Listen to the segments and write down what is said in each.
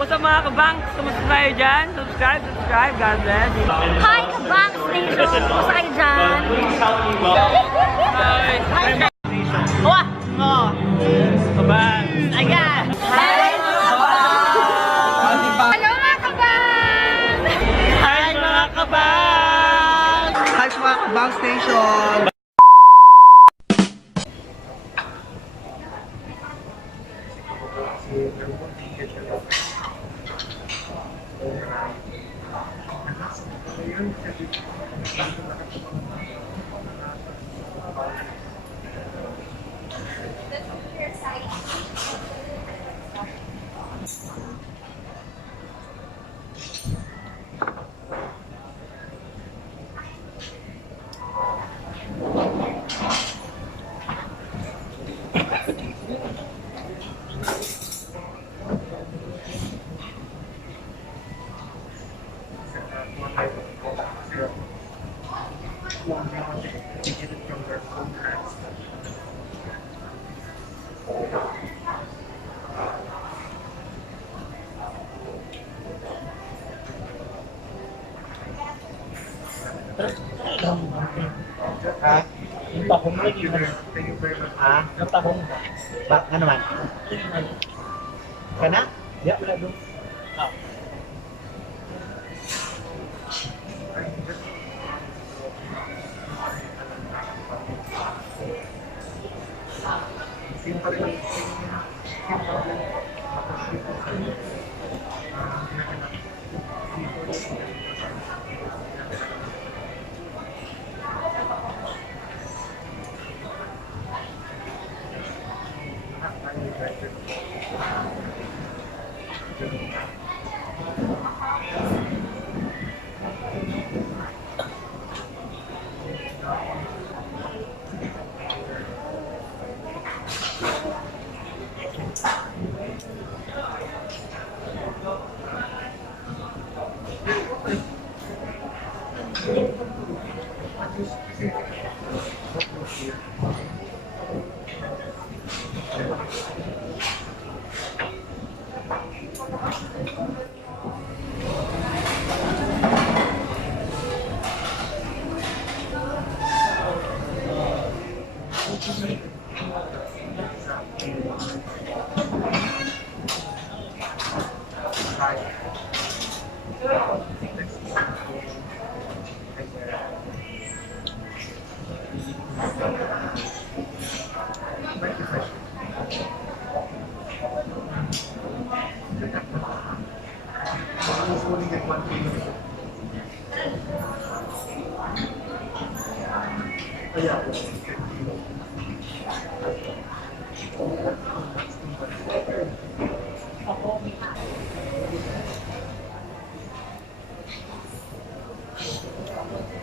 What's up mga kabangs? Kumusta tayo dyan? Subscribe. God bless. Hi, Kabang Station! Kumusta kayo dyan? Hi. Wah! Oh! Kabangs. Ayan! Hi, Hello mga Kabang! Hi mga kabangs! Hi sa mga Kabang Station! Ha? Yung tahong mo lagi man. Ha? Yung tahong. Ba? Ano naman? Ka na? Di wala doon.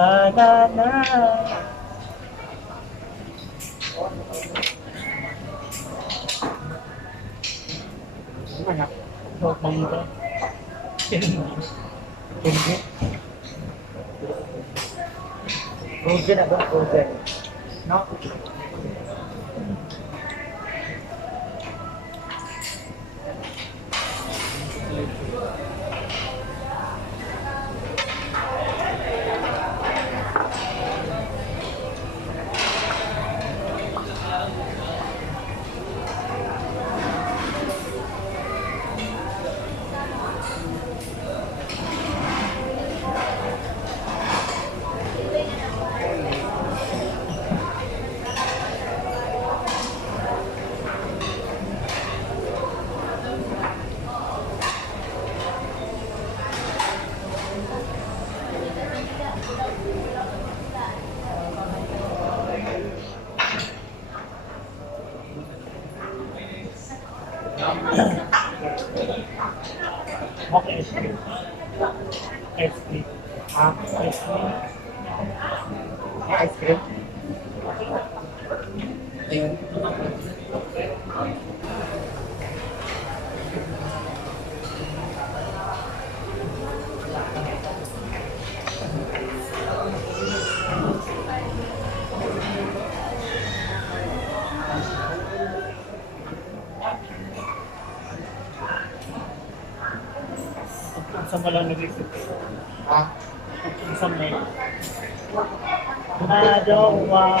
Banana. Anak. Oh, mangga. Hindi. Frozen na ba? Frozen. No? Okay, ice cream. Ice cream. Ha? Ice cream. Ice cream? Ayun. Sa malang nag-isip. Ha? Sa may. Nadawa.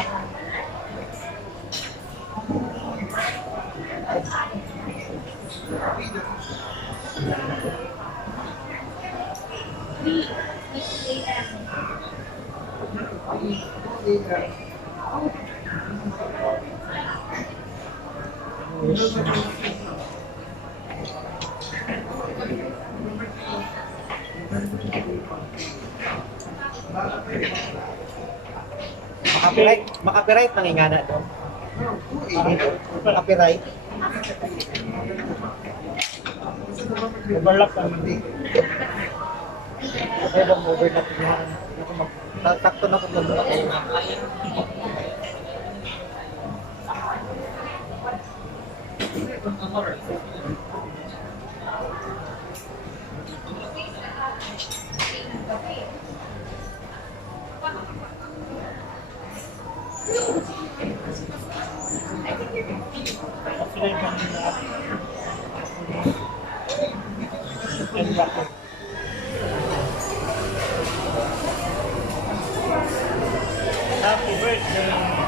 Makapiright nangingana doon. Makapiright. Overlap ang Kaya bang overlap yan? Sakto na kung gano'n ako. sila yung mga and back. Happy birthday!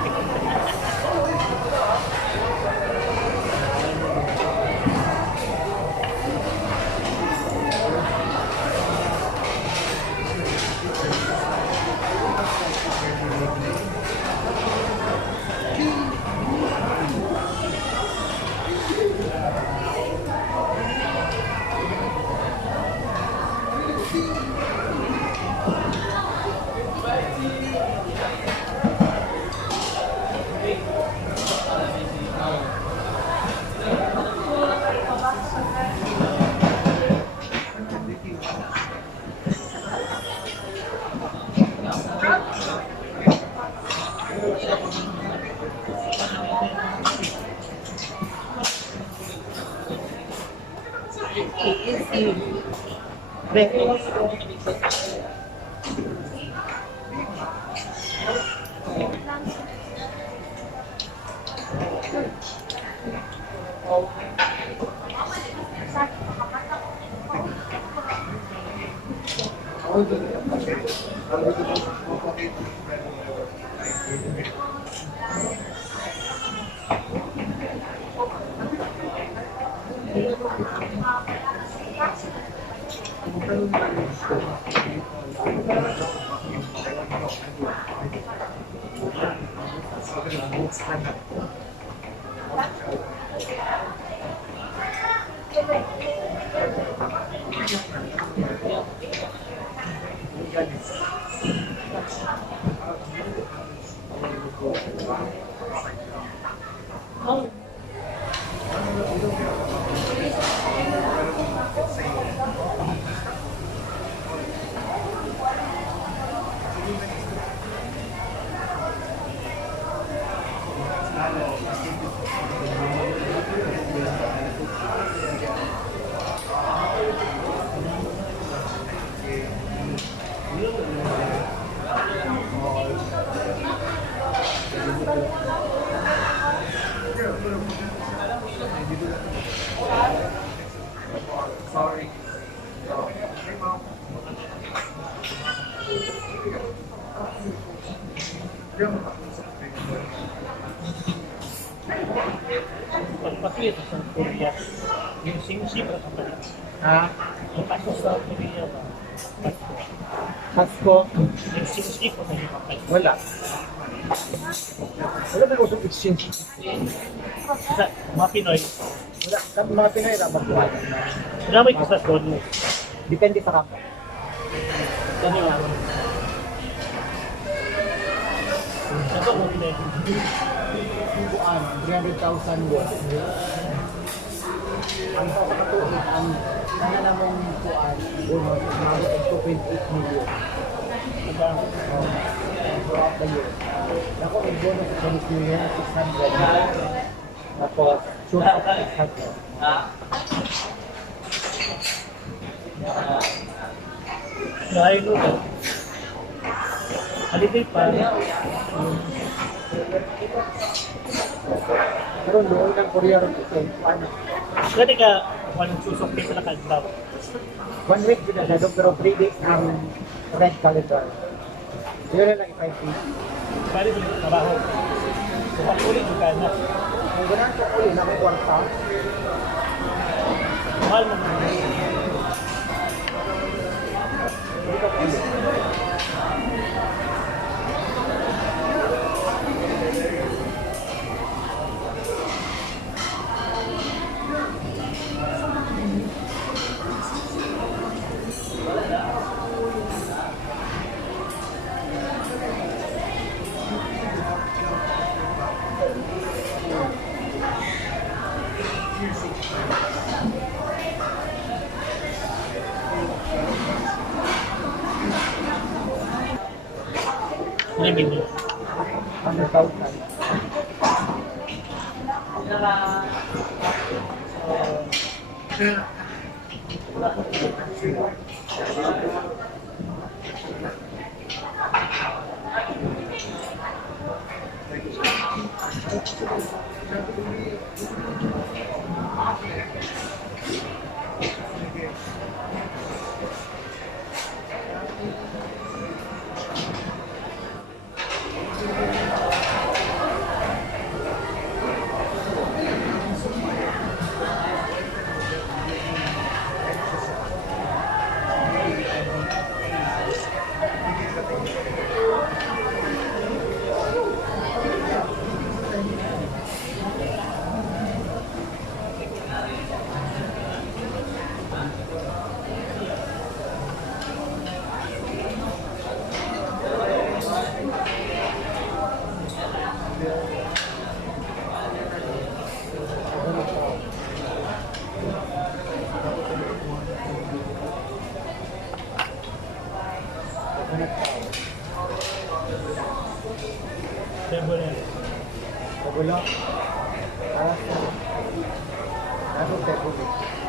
Pagpakita sa Korea, yung sing-sing sa kapatid. Ha? Yung pasok sa Korea ba? Pasko. Pasko? Yung sing-sing sa kapatid. Wala. Wala ba usong exchange? Sa mga Pinoy, Wala. Sa mga Pinoy na magbuhat. sinamay ko sa dono. Depende sa kampo. Ano yun? Ito kung Kuan, 300,000 won. Ang kakatuin, ang nanganamong kuan, bonus, umabot ang 2.8 million. Throughout the year. Ako, may bonus sa 20 million, 600. Tapos, shoot out 600. dahil nun, haliday pa, Pero noon ng Korea rin ito, ano? pwede ka Walang susok din sa lakad. 1 week yun na siya, pero 3 days ang red calendar. Yun na lang i-5 days. Bali ba yung trabaho? So, pag-ulit yung kaya na. Kung gano'n ko uli na may kwarta, Mahal mo na. dito ko uli. Limit niyo. 100,000. Table yan. Magulo. Para sa... Ano, February.